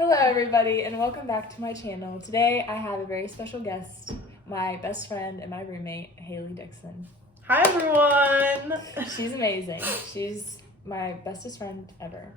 Hello everybody and welcome back to my channel. Today I have a very special guest, my best friend and my roommate, Haylie Dixon. Hi everyone! She's amazing. She's my bestest friend ever.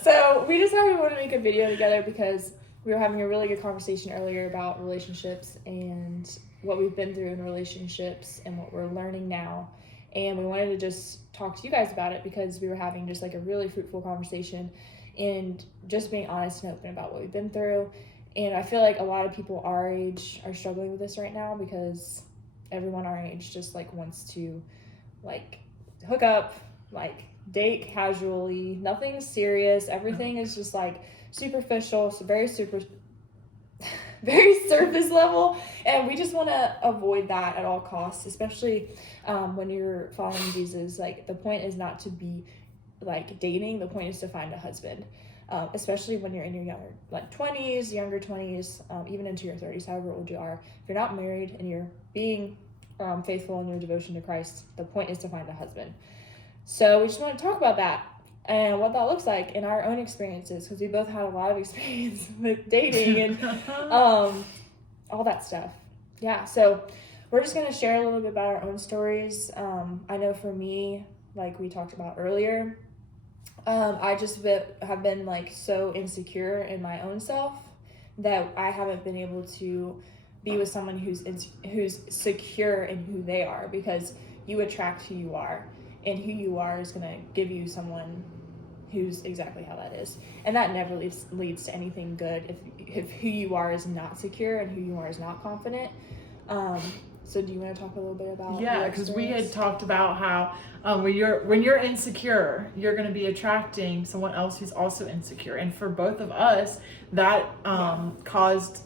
So we decided we wanted to make a video together because we were having a really good conversation earlier about relationships and what we've been through in relationships and what we're learning now. And we wanted to just talk to you guys about it because we were having just like a really fruitful conversation and just being honest and open about what we've been through. And I feel like a lot of people our age are struggling with this right now because everyone our age just like wants to like hook up, like date casually, nothing serious. Everything is just like superficial, so very surface level, and we just want to avoid that at all costs, especially when you're following Jesus. Like, the point is not to be like dating, the point is to find a husband, especially when you're in your younger, like 20s, younger 20s, even into your 30s, however old you are. If you're not married and you're being faithful in your devotion to Christ, the point is to find a husband. So we just want to talk about that and what that looks like in our own experiences, because we both had a lot of experience with dating and all that stuff. Yeah, so we're just going to share a little bit about our own stories. I know for me, like we talked about earlier, I just have been like so insecure in my own self that I haven't been able to be with someone who's secure in who they are, because you attract who you are. And who you are is going to give you someone who's exactly how that is. And that never leads to anything good if who you are is not secure and who you are is not confident. So do you want to talk a little bit about because we had talked about how when you're insecure, you're going to be attracting someone else who's also insecure. And for both of us, that caused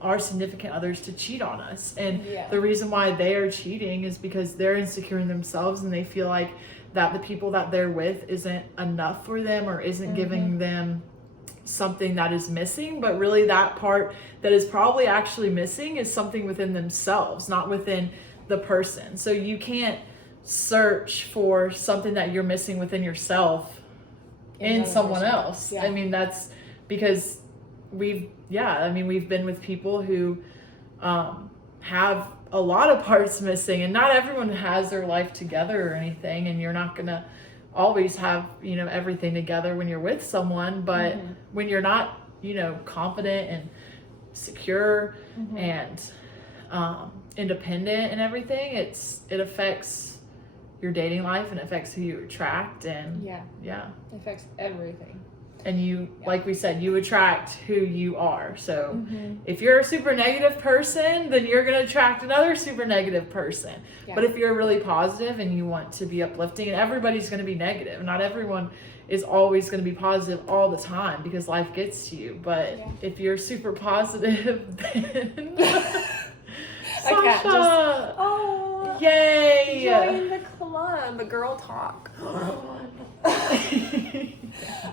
our significant others to cheat on us. And the reason why they are cheating is because they're insecure in themselves and they feel like that the people that they're with isn't enough for them or isn't giving them something that is missing. But really, that part that is probably actually missing is something within themselves, not within the person. So you can't search for something that you're missing within yourself in someone else. I mean, that's because we've been with people who have a lot of parts missing, and not everyone has their life together or anything, and you're not gonna always have everything together when you're with someone. But when you're not confident and secure and independent and everything, it affects your dating life and it affects who you attract. And it affects everything. And you, like we said, you attract who you are. So if you're a super negative person, then you're going to attract another super negative person. But if you're really positive and you want to be uplifting, and everybody's going to be negative. Not everyone is always going to be positive all the time because life gets to you. But if you're super positive, then Sasha, yay! Join the club, the girl talk.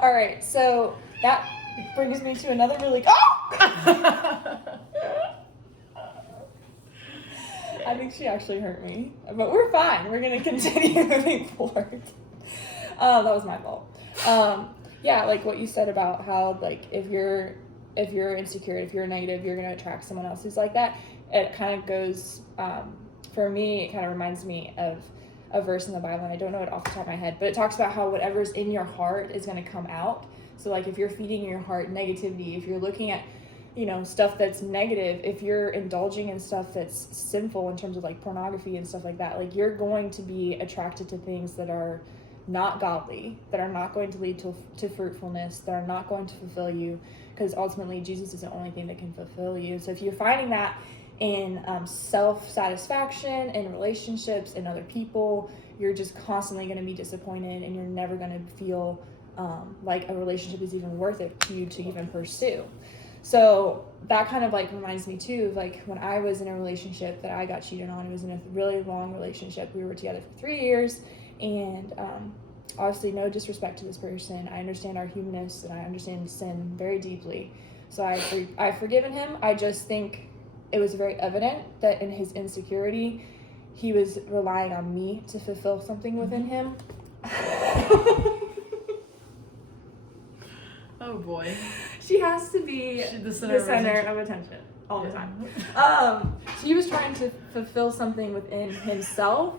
All right, so that brings me to another really... I think she actually hurt me, but we're fine. We're going to continue moving forward. That was my fault. Like what you said about how, like, if you're insecure, if you're negative, you're going to attract someone else who's like that. It kind of goes, for me, it kind of reminds me of a verse in the Bible, and I don't know it off the top of my head, but it talks about how whatever's in your heart is going to come out. So like if you're feeding your heart negativity, if you're looking at stuff that's negative, if you're indulging in stuff that's sinful in terms of like pornography and stuff like that, like you're going to be attracted to things that are not godly, that are not going to lead to fruitfulness, that are not going to fulfill you, because ultimately Jesus is the only thing that can fulfill you. So if you're finding that in self-satisfaction, in relationships, in other people, you're just constantly going to be disappointed, and you're never going to feel like a relationship is even worth it to you to even pursue. So that kind of like reminds me too of like when I was in a relationship that I got cheated on. It was in a really long relationship. We were together for 3 years, and obviously no disrespect to this person. I understand our humanness and I understand sin very deeply. So I've forgiven him. I just think it was very evident that in his insecurity, he was relying on me to fulfill something within him. Oh boy. She has to be the center of attention all the time. He was trying to fulfill something within himself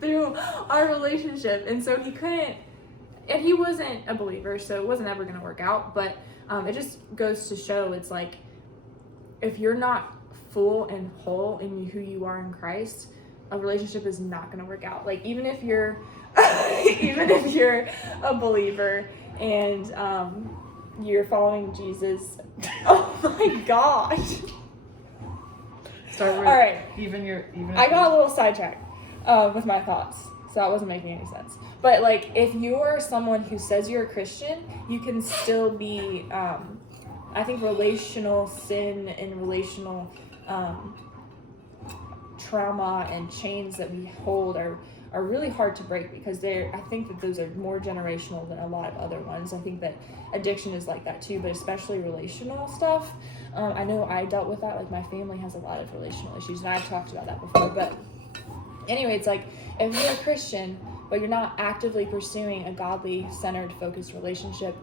through our relationship, and so he couldn't, and he wasn't a believer, so it wasn't ever going to work out. But it just goes to show, it's like, if you're not full and whole in who you are in Christ, a relationship is not going to work out. Like, even if you're a believer and you're following Jesus. Oh my gosh. Start with all right. I got a little sidetracked with my thoughts, so that wasn't making any sense. But like, if you're someone who says you're a Christian, you can still be, I think relational sin and relational trauma and chains that we hold are really hard to break, because I think that those are more generational than a lot of other ones. I think that addiction is like that too, but especially relational stuff. I know I dealt with that. Like, my family has a lot of relational issues, and I've talked about that before. But anyway, it's like, if you're a Christian, but you're not actively pursuing a godly, centered, focused relationship,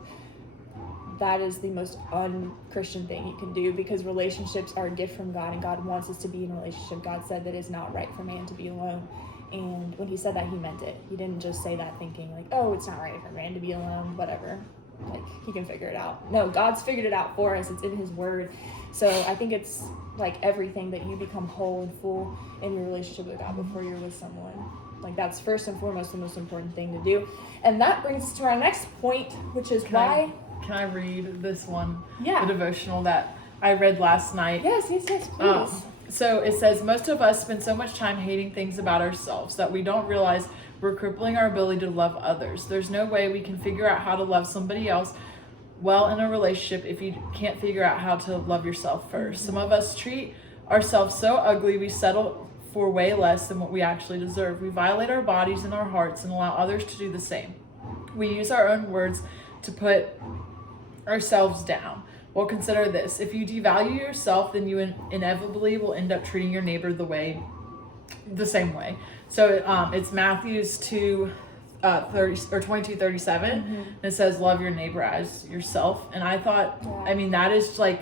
that is the most un-Christian thing you can do, because relationships are a gift from God, and God wants us to be in a relationship. God said that it's not right for man to be alone. And when he said that, he meant it. He didn't just say that thinking like, oh, it's not right for man to be alone, whatever. Like, he can figure it out. No, God's figured it out for us. It's in his word. So I think it's like everything, that you become whole and full in your relationship with God before you're with someone. Like, that's first and foremost the most important thing to do. And that brings us to our next point, which is Can I read this one? Yeah. The devotional that I read last night. Yes, please. So it says, most of us spend so much time hating things about ourselves that we don't realize we're crippling our ability to love others. There's no way we can figure out how to love somebody else well in a relationship if you can't figure out how to love yourself first. Mm-hmm. Some of us treat ourselves so ugly we settle for way less than what we actually deserve. We violate our bodies and our hearts and allow others to do the same. We use our own words to put ourselves down. Well, consider this. If you devalue yourself, then you inevitably will end up treating your neighbor the same way. So it's Matthew's 22:37, Mm-hmm. and it says, love your neighbor as yourself. And I thought, I mean, that is like,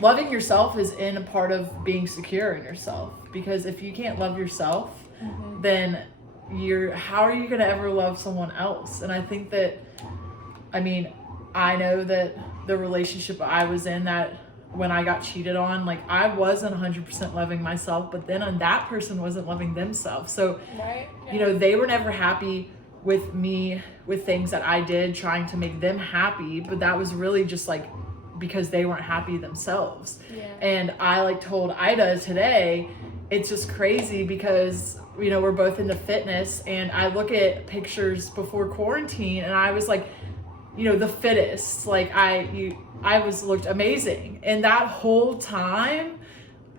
loving yourself is in a part of being secure in yourself. Because if you can't love yourself, Mm-hmm. then how are you going to ever love someone else? And I think that, I know that the relationship I was in, that when I got cheated on, like, I wasn't 100% loving myself, but then that person wasn't loving themselves. So, right. Yeah. They were never happy with me, with things that I did, trying to make them happy, but that was really just like, because they weren't happy themselves. Yeah. And I told Ida today, it's just crazy because, we're both into fitness, and I look at pictures before quarantine, and I was like, the fittest, like I looked amazing. And that whole time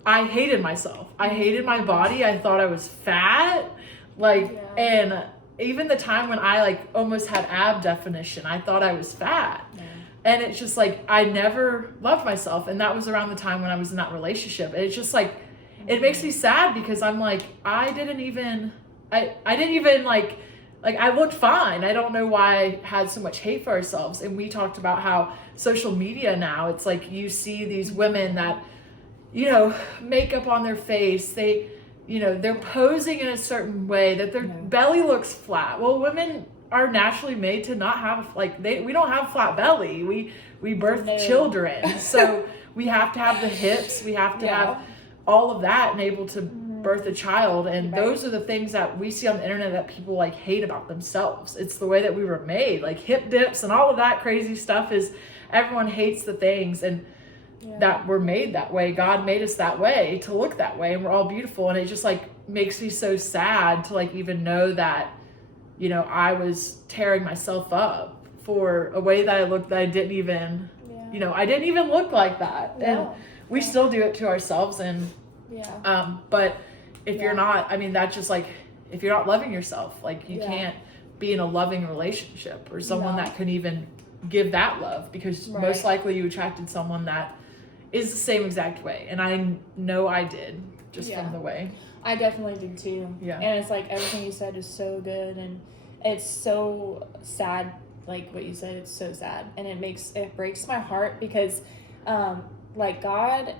I hated myself. I hated my body. I thought I was fat. And even the time when I almost had ab definition, I thought I was fat. Yeah. And it's just I never loved myself. And that was around the time when I was in that relationship. And it's just it makes me sad, because I'm I didn't even I looked fine. I don't know why I had so much hate for ourselves. And we talked about how social media now, it's you see these women that, makeup on their face, they're posing in a certain way that their belly looks flat. Well, women are naturally made to not have, we don't have flat belly. We birth children. So we have to have the hips. We have to have all of that and able to birth a child. And those are the things that we see on the internet that people hate about themselves. It's the way that we were made, hip dips and all of that crazy stuff. Is everyone hates the things and that we're made that way. God made us that way, to look that way, and we're all beautiful. And it just makes me so sad to even know that I was tearing myself up for a way that I looked, that I didn't even I didn't even look like that. And we still do it to ourselves. And but if you're not, that's just if you're not loving yourself, you can't be in a loving relationship or someone that can even give that love, because most likely you attracted someone that is the same exact way. And I know I did, just from the way. I definitely did too. Yeah. And it's everything you said is so good, and it's so sad like what you said, it's so sad, and it breaks my heart because like God,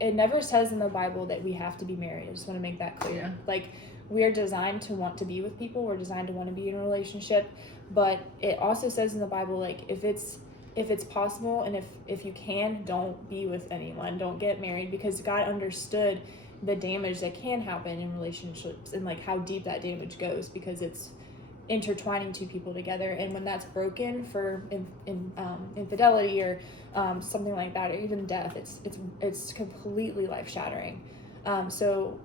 it never says in the Bible that we have to be married. I just want to make that clear. Like, we are designed to want to be with people, we're designed to want to be in a relationship, but it also says in the Bible, like, if it's possible and if you can, don't be with anyone, don't get married, because God understood the damage that can happen in relationships and like how deep that damage goes, because it's intertwining two people together, and when that's broken for infidelity or something like that, or even death, it's completely life-shattering. So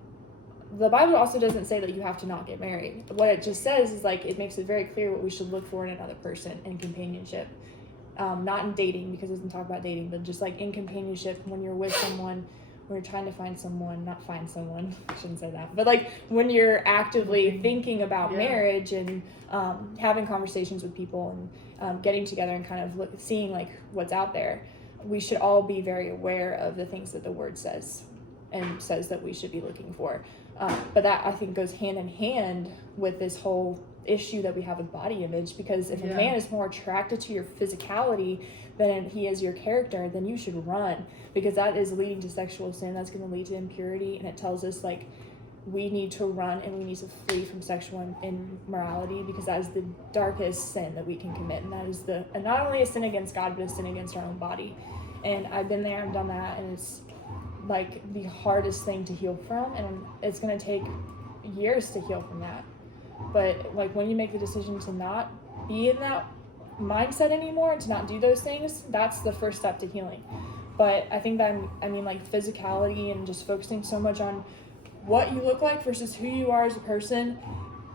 the Bible also doesn't say that you have to not get married. What it just says is, like, it makes it very clear what we should look for in another person in companionship. Not in dating, because it doesn't talk about dating, but just like in companionship, when you're with someone, when you're trying to find someone, not find someone, I shouldn't say that, but like when you're actively thinking about marriage and having conversations with people and getting together and kind of seeing like what's out there, we should all be very aware of the things that the Word says and says that we should be looking for. But that, I think, goes hand in hand with this whole issue that we have with body image, because if a man is more attracted to your physicality than he is your character, then you should run, because that is leading to sexual sin. That's going to lead to impurity, and it tells us, like, we need to run and we need to flee from sexual immorality, because that is the darkest sin that we can commit, and that is and not only a sin against God, but a sin against our own body. And I've been there and done that, and it's like the hardest thing to heal from, and it's going to take years to heal from that. But like, when you make the decision to not be in that mindset anymore and to not do those things, that's the first step to healing. But I think that, like, physicality and just focusing so much on what you look like versus who you are as a person,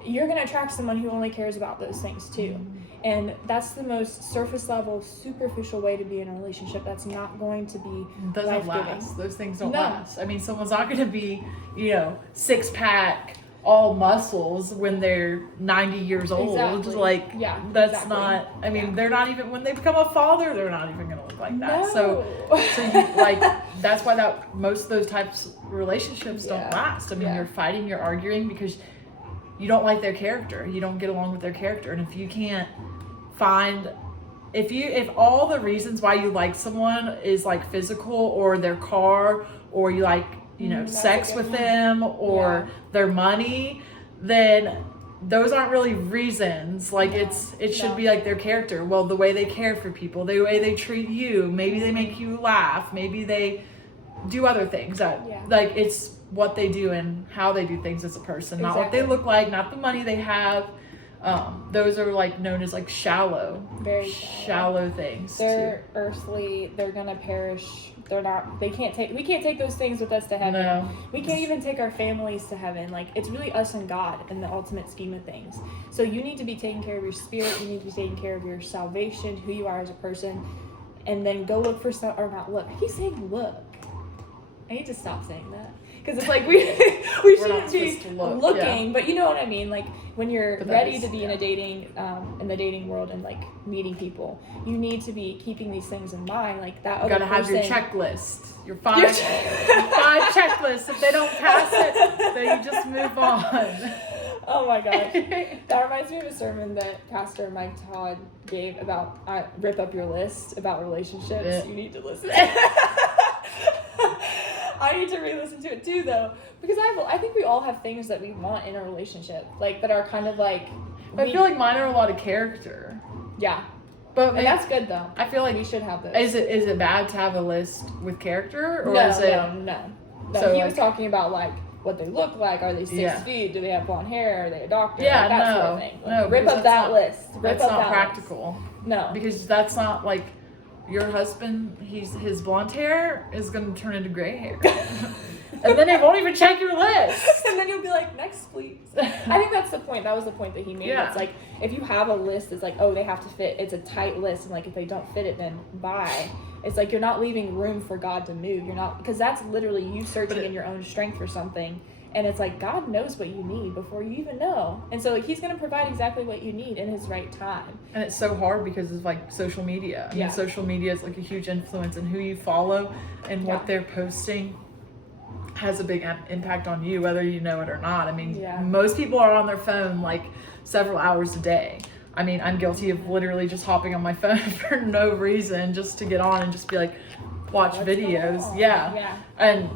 you're going to attract someone who only cares about those things too. And that's the most surface level, superficial way to be in a relationship. That's not going to be doesn't last. Those things don't last. I mean, someone's not going to be, 6-pack, all muscles when they're 90 years old. Exactly. Like, that's not, they're not even, when they become a father, they're not even going to look like that. No. So you, like, that's why most of those types of relationships don't last. You're fighting, you're arguing because you don't like their character. You don't get along with their character. And if you can't find, if all the reasons why you like someone is like physical, or their car, or you like, sex with them, or their money, then those aren't really reasons. Like, it should be like their character. Well, the way they care for people, the way they treat you, maybe they make you laugh, maybe they do other things that like, it's what they do and how they do things as a person, not what they look like, not the money they have. Those are like known as like very shallow things. They're earthly, they're gonna perish. We can't take those things with us to heaven. No. We can't even take our families to heaven. Like, it's really us and God in the ultimate scheme of things. So you need to be taking care of your spirit, you need to be taking care of your salvation, who you are as a person, and then go look for not look. He's saying look. I need to stop saying that. Because it's like, we shouldn't be looking, but you know what I mean? Like, when you're ready to be in a dating, in the dating world and like meeting people, you need to be keeping these things in mind. Like, that other person. You gotta have your checklist. Your five checklists. If they don't pass it, then you just move on. Oh my gosh. That reminds me of a sermon that Pastor Mike Todd gave about rip up your list about relationships. Yeah. You need to listen. I need to re-listen to it too, though, because I think we all have things that we want in a relationship, like, that are kind of like. I feel like mine are a lot of character. Yeah, but and that's good though. I feel like we should have those. Is it bad to have a list with character, or no, is it? No. So he was talking about like what they look like. Are they 6 feet? Do they have blonde hair? Are they a doctor? Yeah, like, that sort of thing. Like, no. Rip up that list. That's not practical. List. No, because that's not like. Your husband, his blonde hair is going to turn into gray hair. And then they won't even check your list. And then you'll be like, next, please. I think that's the point. That was the point that he made. Yeah. It's like, if you have a list, it's like, oh, they have to fit. It's a tight list. And like, if they don't fit it, then bye. It's like, you're not leaving room for God to move. You're not, because that's literally you searching in your own strength for something. And it's like, God knows what you need before you even know. And so, like, he's going to provide exactly what you need in his right time. And it's so hard because of, like, social media. I mean, social media is, like, a huge influence, and who you follow and what they're posting has a big impact on you, whether you know it or not. I mean, most people are on their phone, like, several hours a day. I mean, I'm guilty of literally just hopping on my phone for no reason, just to get on and just be like, watch videos. Yeah. And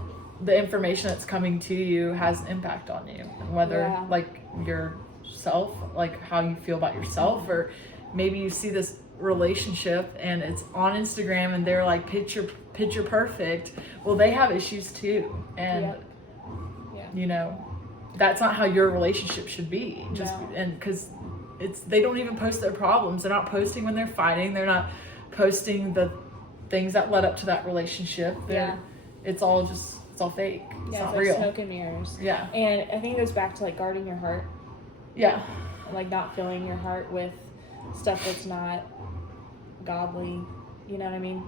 the information that's coming to you has an impact on you, whether like yourself, like how you feel about yourself, or maybe you see this relationship and it's on Instagram and they're like picture perfect. Well, they have issues too, and you know, that's not how your relationship should be. And because they don't even post their problems. They're not posting when they're fighting. They're not posting the things that led up to that relationship. It's all fake. It's not real. Smoke and mirrors. Yeah. And I think it goes back to like guarding your heart. Yeah. Like not filling your heart with stuff that's not godly. You know what I mean?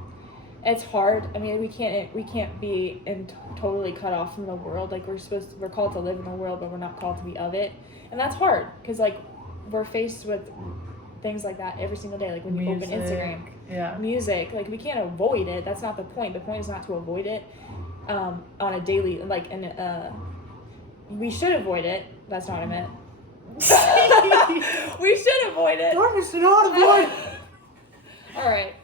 It's hard. I mean, we can't be totally cut off from the world. Like we're called to live in the world, but we're not called to be of it. And that's hard because like we're faced with things like that every single day. Like when you open Instagram, music, like we can't avoid it. That's not the point. The point is not to avoid it on a daily, like, and we should avoid it. That's not what I meant. We should avoid it. Darkness do not avoid. All right.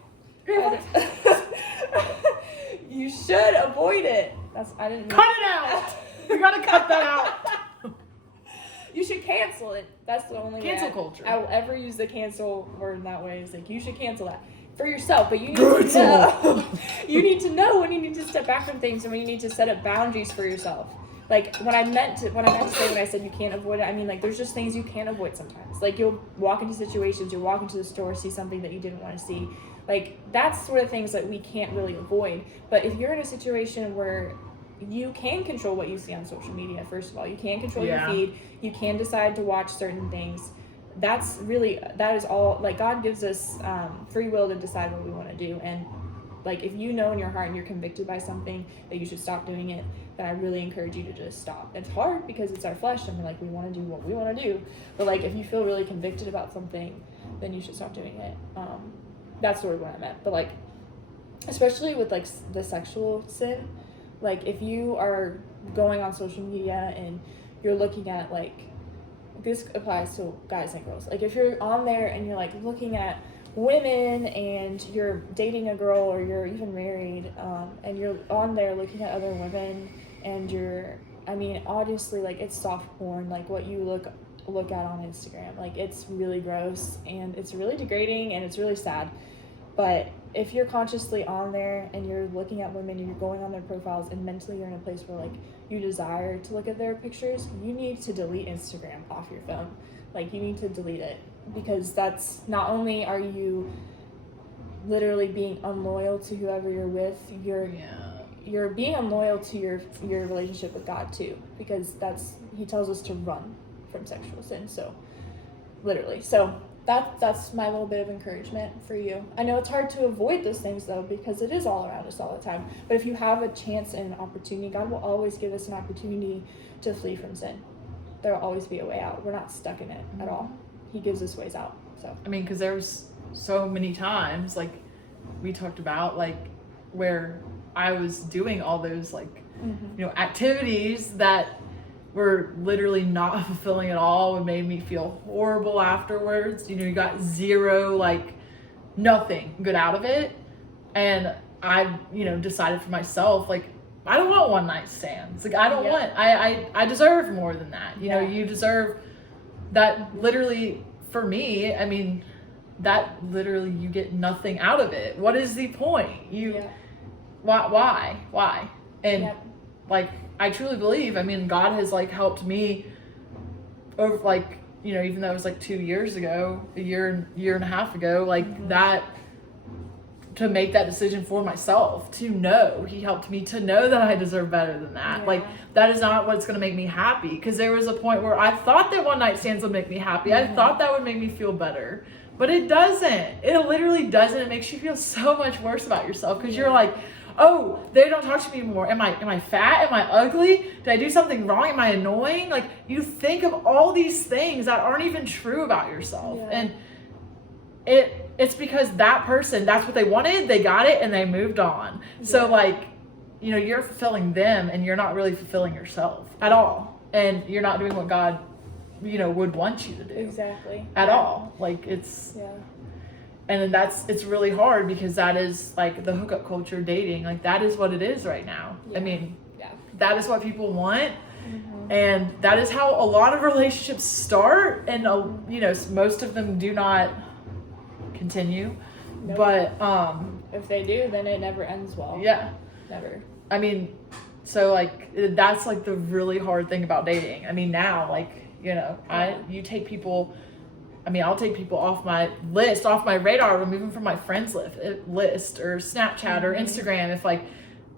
You should avoid it. I didn't cut it out. You gotta cut that out. You should cancel it. That's the only cancel culture. I will ever use the cancel word in that way. It's like you should cancel that for yourself, but you need to know. You need to know when you need to step back from things and when you need to set up boundaries for yourself. Like when I meant to say when I said you can't avoid it, I mean like there's just things you can't avoid sometimes. Like you'll walk into situations, you'll walk into the store, see something that you didn't want to see. Like that's sort of things that we can't really avoid. But if you're in a situation where you can control what you see on social media, first of all, you can control your feed, you can decide to watch certain things. That is all, like God gives us free will to decide what we want to do. And like if you know in your heart and you're convicted by something that you should stop doing it, then I really encourage you to just stop. It's hard because it's our flesh and we're like we want to do what we want to do, but like if you feel really convicted about something, then you should stop doing it. That's sort of what I meant. But like especially with like the sexual sin, like if you are going on social media and you're looking at like, this applies to guys and girls, like if you're on there and you're like looking at women and you're dating a girl or you're even married, and you're on there looking at other women and obviously like it's soft porn, like what you look at on Instagram, like it's really gross and it's really degrading and it's really sad. But if you're consciously on there and you're looking at women and you're going on their profiles and mentally you're in a place where like you desire to look at their pictures, you need to delete Instagram off your phone. Like you need to delete it, because that's not only are you literally being unloyal to whoever you're with, you're being unloyal to your relationship with God too, because he tells us to run from sexual sin. So literally. So that's my little bit of encouragement for you. I know it's hard to avoid those things though, because it is all around us all the time. But if you have a chance and an opportunity, God will always give us an opportunity to flee from sin. There will always be a way out. We're not stuck in it at all. He gives us ways out. So I mean, because there was so many times like we talked about, like where I was doing all those like activities that were literally not fulfilling at all and made me feel horrible afterwards. You got zero, like nothing good out of it. And I, decided for myself, like, I don't want one night stands. Like, I don't want, I deserve more than that. You know, you deserve that. Literally for me, I mean, that literally you get nothing out of it. What is the point? Why? And like, I truly believe, I mean, God has like helped me over like, even though it was like 2 years ago, a year and a half ago, like that, to make that decision for myself, to know, he helped me to know that I deserve better than that. Like that is not what's going to make me happy. Because there was a point where I thought that one night stands would make me happy. I thought that would make me feel better, but it doesn't. It literally doesn't. It makes you feel so much worse about yourself, because you're like, oh, they don't talk to me anymore. Am I fat? Am I ugly? Did I do something wrong? Am I annoying? Like, you think of all these things that aren't even true about yourself. And it's because that person, that's what they wanted, they got it, and they moved on. So like, you're fulfilling them and you're not really fulfilling yourself at all. And you're not doing what God would want you to do. Exactly. At all. Like, it's... Yeah. And then it's really hard because that is, like, the hookup culture, dating. Like, that is what it is right now. Yeah. I mean, yeah. that is what people want. And that is how a lot of relationships start. And, most of them do not continue. Nope. But, if they do, then it never ends well. Yeah. Never. I mean, so, like, that's, like, the really hard thing about dating. I mean, now, like, you take people... I mean, I'll take people off my list, off my radar, remove them from my friends list or Snapchat or Instagram. If, like,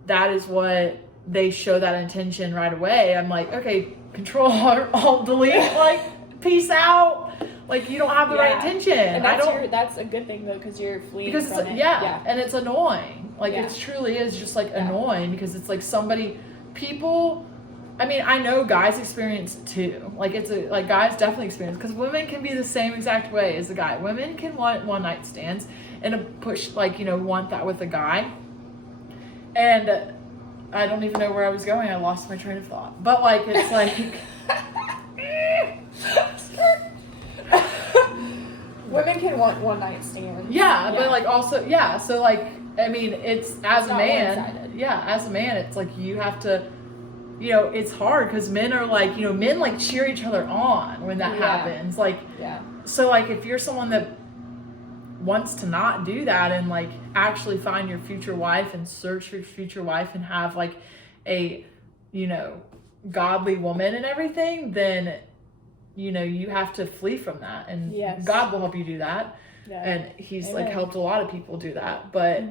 that is what they show that intention right away, I'm like, okay, control, alt, delete, like, peace out. Like, you don't have the right intention. And that's a good thing, though, because you're fleeing from it. Yeah, and it's annoying. Like, it truly is just, like, annoying because it's, like, people... I mean, I know guys experience it too. Like, guys definitely experience, because women can be the same exact way as a guy. Women can want one night stands and push, like, want that with a guy. And I don't even know where I was going. I lost my train of thought. But, like, it's like... Women can want one night stands. Yeah, but, like, also, so, like, I mean, it's as a man. One-sided. Yeah, as a man, it's like you have to... it's hard because men are like, men like cheer each other on when that happens. Like, so like if you're someone that wants to not do that and like actually find your future wife and search for your future wife and have like a, godly woman and everything, then, you have to flee from that. And God will help you do that. Yeah. And he's like helped a lot of people do that. But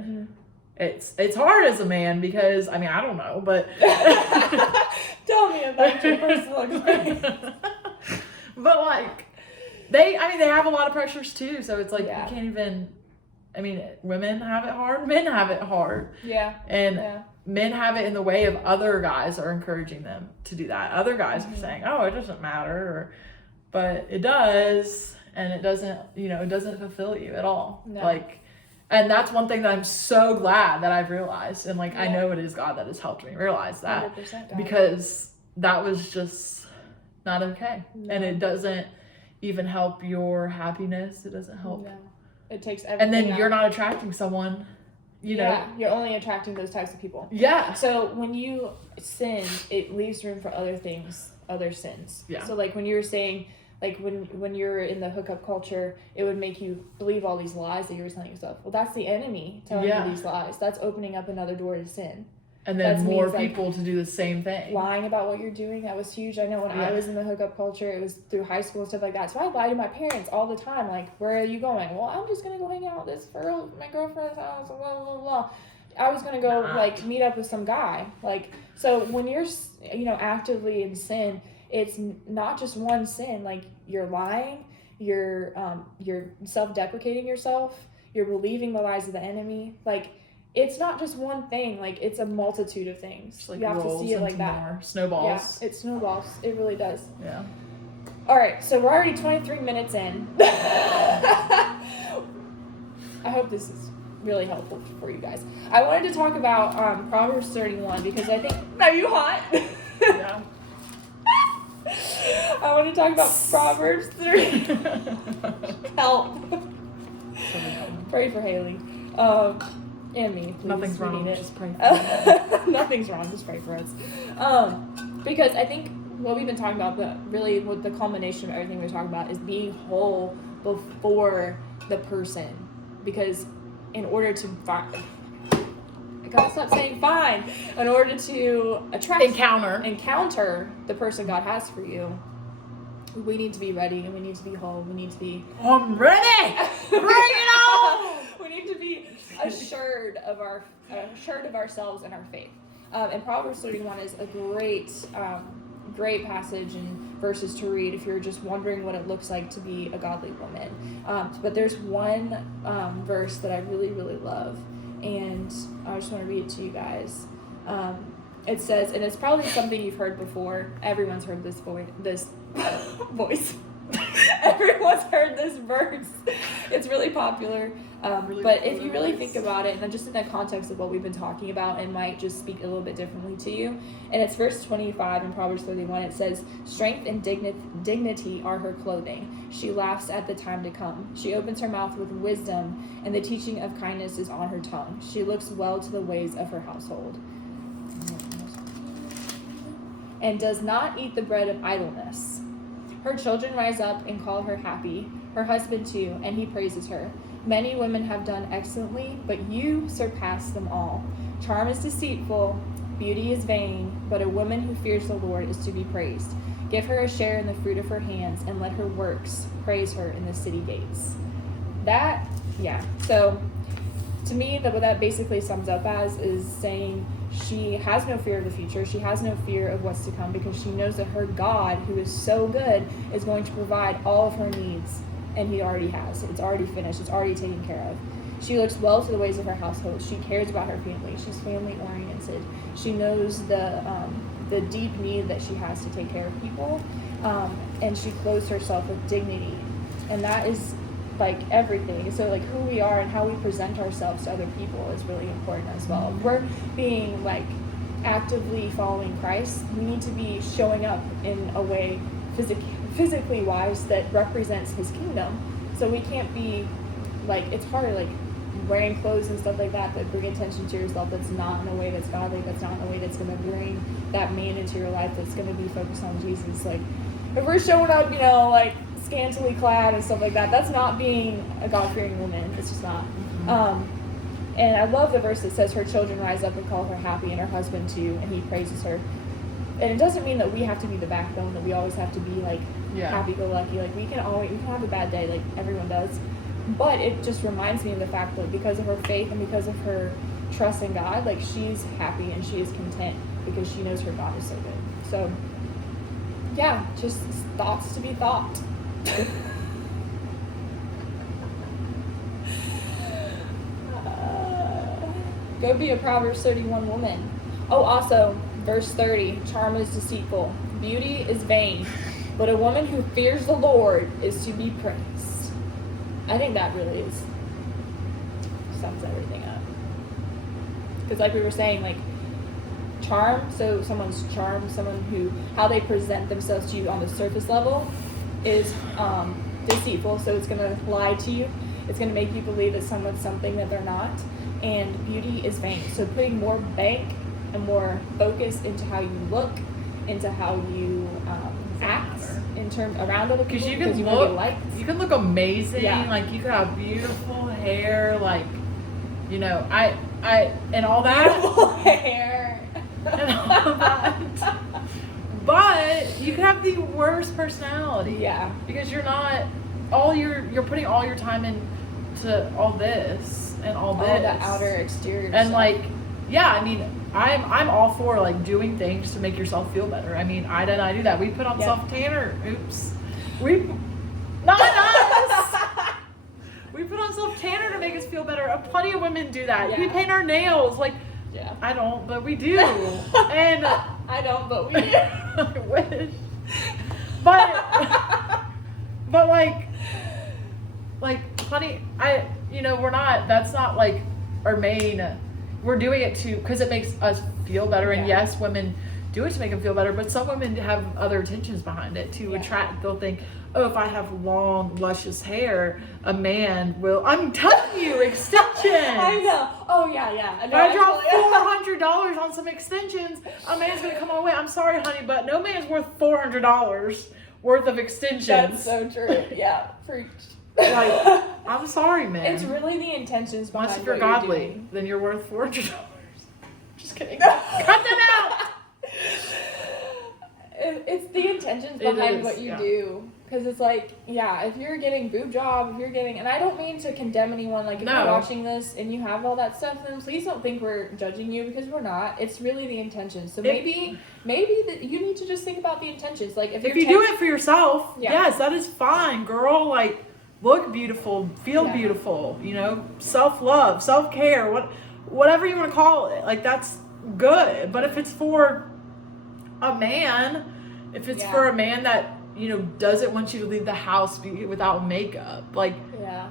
it's hard as a man because, I mean, I don't know, but... Tell me about your personal experience. But, like, they have a lot of pressures, too, so it's like, you can't even... I mean, women have it hard, men have it hard. Yeah. And men have it in the way of other guys are encouraging them to do that. Other guys are saying, oh, it doesn't matter, but it does, and it doesn't, it doesn't fulfill you at all. No. Like... And that's one thing that I'm so glad that I've realized. And, like, I know it is God that has helped me realize that. 100% God. Because that was just not okay. No. And it doesn't even help your happiness. It doesn't help. No. It takes everything And then you're not attracting someone, know. You're only attracting those types of people. Yeah. So when you sin, it leaves room for other things, other sins. Yeah. So, like, when you were saying... Like, when you're in the hookup culture, it would make you believe all these lies that you were telling yourself. Well, that's the enemy telling you these lies. That's opening up another door to sin. And then more people to do the same thing. Lying about what you're doing, that was huge. I know when I was in the hookup culture, it was through high school and stuff like that. So I lied to my parents all the time. Like, where are you going? Well, I'm just going to go hang out with this girl, my girlfriend's house, blah, blah, blah. I was going to go, like, meet up with some guy. Like, so when you're, actively in sin... It's not just one sin. Like, you're lying, you're self-deprecating yourself, you're believing the lies of the enemy. Like, it's not just one thing. Like, it's a multitude of things. Like, you have to see it like that. More. Snowballs. Yeah, it snowballs. It really does. Yeah. All right, so we're already 23 minutes in. I hope this is really helpful for you guys. I wanted to talk about Proverbs 31 because I think... Are you hot? Yeah. I want to talk about Proverbs 3. Help. Pray for Haylie. And me, please. Nothing's wrong. Just pray for us. Nothing's wrong. Just pray for us. Because I think what we've been talking about, but really what the culmination of everything we're talking about is being whole before the person. Because in order to find... I gotta stop saying fine. In order to encounter the person God has for you, we need to be ready and we need to be whole. We need to be... I'm ready! Bring it on! We need to be assured of ourselves and our faith. And Proverbs 31 is a great passage and verses to read if you're just wondering what it looks like to be a godly woman. But there's one verse that I really, really love. And I just want to read it to you guys. It says, and it's probably something you've heard before. Everyone's heard this voice. Everyone's heard this verse. It's really popular. Really But popular if you really verse. think about it, and just in the context of what we've been talking about, it might just speak a little bit differently to you. And it's verse 25 in Proverbs 31. It says, strength and dignity are her clothing. She laughs at the time to come. She opens her mouth with wisdom, and the teaching of kindness is on her tongue. She looks well to the ways of her household, and does not eat the bread of idleness. Her children rise up and call her happy, her husband too, and he praises her. Many women have done excellently, but you surpass them all. Charm is deceitful, beauty is vain, but a woman who fears the Lord is to be praised. Give her a share in the fruit of her hands, and let her works praise her in the city gates. So to me, what that basically sums up as is saying she has no fear of the future. She has no fear of what's to come because she knows that her God, who is so good, is going to provide all of her needs. And he already has. It's already finished. It's already taken care of. She looks well to the ways of her household. She cares about her family. She's family oriented. She knows the deep need that she has to take care of people. And she clothes herself with dignity. And that is like everything. So like who we are and how we present ourselves to other people is really important as well. If we're being like actively following Christ, we need to be showing up in a way physically wise that represents his kingdom. So we can't be like, it's hard like wearing clothes and stuff like that bring attention to yourself that's not in a way that's godly, that's not in a way that's going to bring that man into your life, that's going to be focused on Jesus. Like if we're showing up, like scantily clad and stuff like that, that's not being a God-fearing woman. It's just not. And I love the verse that says her children rise up and call her happy, and her husband too, and he praises her. And it doesn't mean that we have to be the backbone, that we always have to be like happy-go-lucky. Like we can have a bad day, like everyone does. But it just reminds me of the fact that because of her faith and because of her trust in God, like she's happy and she is content because she knows her God is so good. So yeah, just thoughts to be thought. Go be a Proverbs 31 woman. Oh, also, verse 30, charm is deceitful, beauty is vain, but a woman who fears the Lord is to be praised. I think that really sums everything up. Because like we were saying, like charm, so someone's charm, someone who, how they present themselves to you on the surface level is deceitful, so it's going to lie to you. It's going to make you believe that someone's something that they're not. And beauty is vain. So putting more bank and more focus into how you look, into how you act in terms around other people, because you can look amazing. Like you can have beautiful hair, like I and all that. Beautiful hair. And all that. But you can have the worst personality. Yeah. Because you're not you're putting all your time into all this and all this. All the outer exterior and stuff. I'm all for like doing things to make yourself feel better. Ida and I do that. We put on self tanner. Oops. Not us. We put on self tanner to make us feel better. Plenty of women do that. Yeah. We paint our nails. I don't, but we do. And I don't, but we do. I wish. But like plenty. We're not. That's not like our main. We're doing it because it makes us feel better. And yes, women do it to make them feel better. But some women have other intentions behind it to attract. They'll think, oh, if I have long, luscious hair, a man will. I'm telling you, extensions. I know. Oh yeah. If I drop $400 on some extensions, a man's gonna come my way. I'm sorry, honey, but no man's worth $400 worth of extensions. That's so true. Yeah, preach. I'm sorry, man. It's really the intentions behind Once if you're what godly, you're doing. then you're worth $400. Just kidding. Cut that out. It's the intentions behind what you do. Because it's like, if you're getting boob job, and I don't mean to condemn anyone, like if you're watching this and you have all that stuff, then please don't think we're judging you, because we're not. It's really the intentions. So maybe that you need to just think about the intentions. Like if you do it for yourself, yes, that is fine, girl. Like, look beautiful, feel beautiful, self-love, self-care, whatever you want to call it. Like, that's good. But if it's for a man, for a man that doesn't want you to leave the house without makeup. Like, Yeah.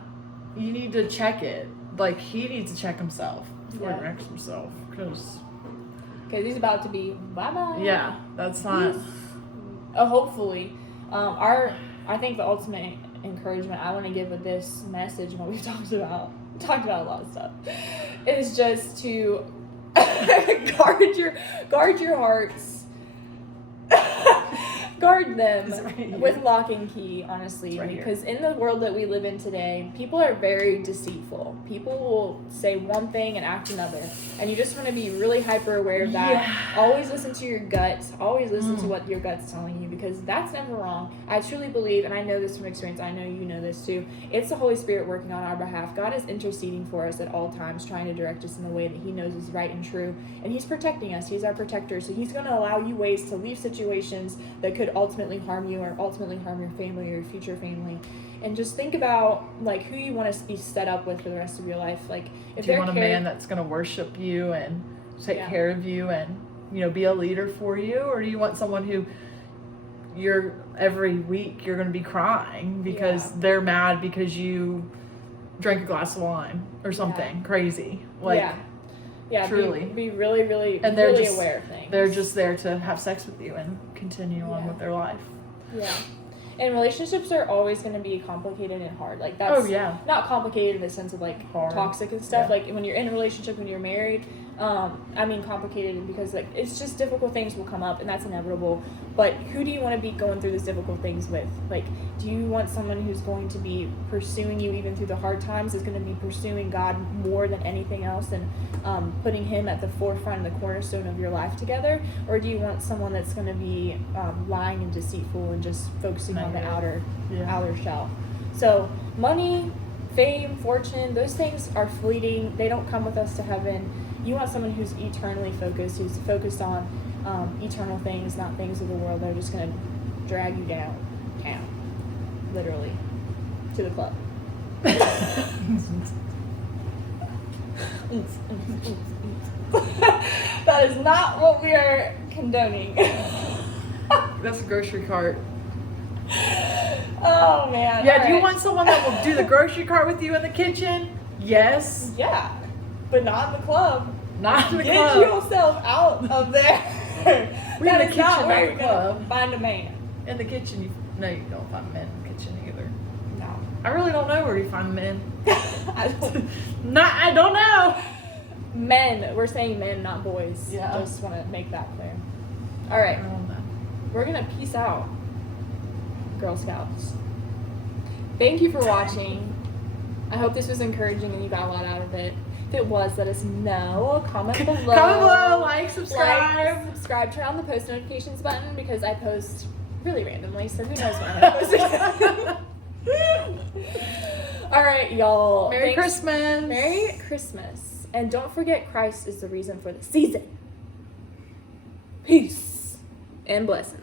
you need to check it. Like, he needs to check himself before Yeah. he wrecks himself. Because he's about to be bye-bye. yeah, that's not. Hopefully. I think the ultimate encouragement I want to give with this message and what we've talked about a lot of stuff, is just to guard your hearts. Guard them with lock and key, honestly, because in the world that we live in today, people are very deceitful. People will say one thing and act another, and you just want to be really hyper aware of that. Yeah. Always listen to your gut. Always listen to what your gut's telling you, because that's never wrong. I truly believe, and I know this from experience, I know you know this too, it's the Holy Spirit working on our behalf. God is interceding for us at all times, trying to direct us in the way that he knows is right and true, and he's protecting us. He's our protector, so he's going to allow you ways to leave situations that could ultimately harm you, or ultimately harm your family or your future family. And just think about like who you want to be set up with for the rest of your life. Like, if Do you want a man that's going to worship you and take care of you and be a leader for you, or do you want someone who every week you're going to be crying because they're mad because you drank a glass of wine or something crazy? Like, truly be really, really, and they're really just aware of things. They're just there to have sex with you and continue on with their life. Yeah. And relationships are always going to be complicated and hard. Like, that's not complicated in the sense of like hard, toxic and stuff. Like, when you're in a relationship, when you're married, I mean complicated because like it's just difficult things will come up, and that's inevitable. But who do you want to be going through these difficult things with? Like, do you want someone who's going to be pursuing you even through the hard times, is going to be pursuing God more than anything else, and putting him at the forefront and the cornerstone of your life together? Or do you want someone that's going to be lying and deceitful and just focusing on the outer shell? So money, fame, fortune, those things are fleeting. They don't come with us to heaven. You want someone who's eternally focused, who's focused on eternal things, not things of the world that are just going to drag you down, literally, to the club. That is not what we are condoning. That's a grocery cart. Oh, man. Yeah, do you want someone that will do the grocery cart with you in the kitchen? Yes. Yeah, but not in the club. Not in the Get club. yourself out of there. We're in the kitchen, not where not you're the club. gonna find a man. In the kitchen, you don't find men in the kitchen either. No. I really don't know where you find men. I don't know. Men. We're saying men, not boys. Yeah. Just want to make that clear. All right. I don't know. We're going to peace out, Girl Scouts. Thank you for watching. I hope this was encouraging and you got a lot out of it. If it was, let us know. Comment below. Comment below, like, subscribe. Turn on the post notifications button, because I post really randomly, so who knows when I'm posting. All right, y'all. Merry Christmas. Merry Christmas. And don't forget, Christ is the reason for the season. Peace and blessings.